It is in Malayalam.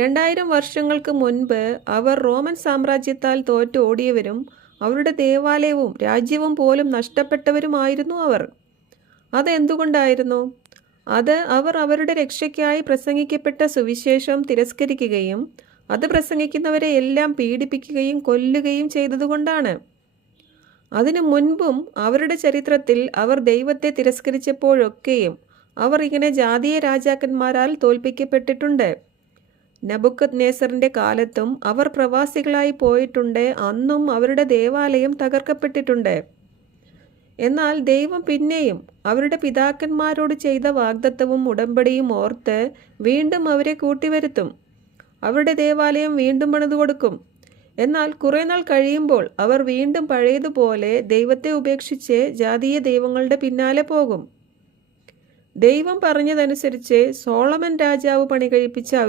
2000 വർഷങ്ങൾക്ക് മുൻപ് അവർ റോമൻ സാമ്രാജ്യത്താൽ തോറ്റ് ഓടിയവരും അവരുടെ ദേവാലയവും രാജ്യവും പോലും നഷ്ടപ്പെട്ടവരുമായിരുന്നു അവർ. അതെന്തുകൊണ്ടായിരുന്നു? അത് അവർ അവരുടെ രക്ഷയ്ക്കായി പ്രസംഗിക്കപ്പെട്ട സുവിശേഷം തിരസ്കരിക്കുകയും അത് പ്രസംഗിക്കുന്നവരെ എല്ലാം പീഡിപ്പിക്കുകയും കൊല്ലുകയും ചെയ്തതുകൊണ്ടാണ്. അതിനു മുൻപും അവരുടെ ചരിത്രത്തിൽ അവർ ദൈവത്തെ തിരസ്കരിച്ചപ്പോഴൊക്കെയും അവർ ഇങ്ങനെ ജാതീയ രാജാക്കന്മാരാൽ തോൽപ്പിക്കപ്പെട്ടിട്ടുണ്ട്. നെബൂഖദ്നേസറിന്റെ കാലത്തും അവർ പ്രവാസികളായി പോയിട്ടുണ്ട്. അന്നും അവരുടെ ദേവാലയം തകർക്കപ്പെട്ടിട്ടുണ്ട്. എന്നാൽ ദൈവം പിന്നെയും അവരുടെ പിതാക്കന്മാരോട് ചെയ്ത വാഗ്ദത്തവും ഉടമ്പടിയും ഓർത്ത് വീണ്ടും അവരെ കൂട്ടിവരുത്തും. അവരുടെ ദേവാലയം വീണ്ടും പണിതു കൊടുക്കും. എന്നാൽ കുറേ നാൾ കഴിയുമ്പോൾ അവർ വീണ്ടും പഴയതുപോലെ ദൈവത്തെ ഉപേക്ഷിച്ച് ജാതീയ ദൈവങ്ങളുടെ പിന്നാലെ പോകും. ദൈവം പറഞ്ഞതനുസരിച്ച് സോളമൻ രാജാവ് പണി കഴിപ്പിച്ച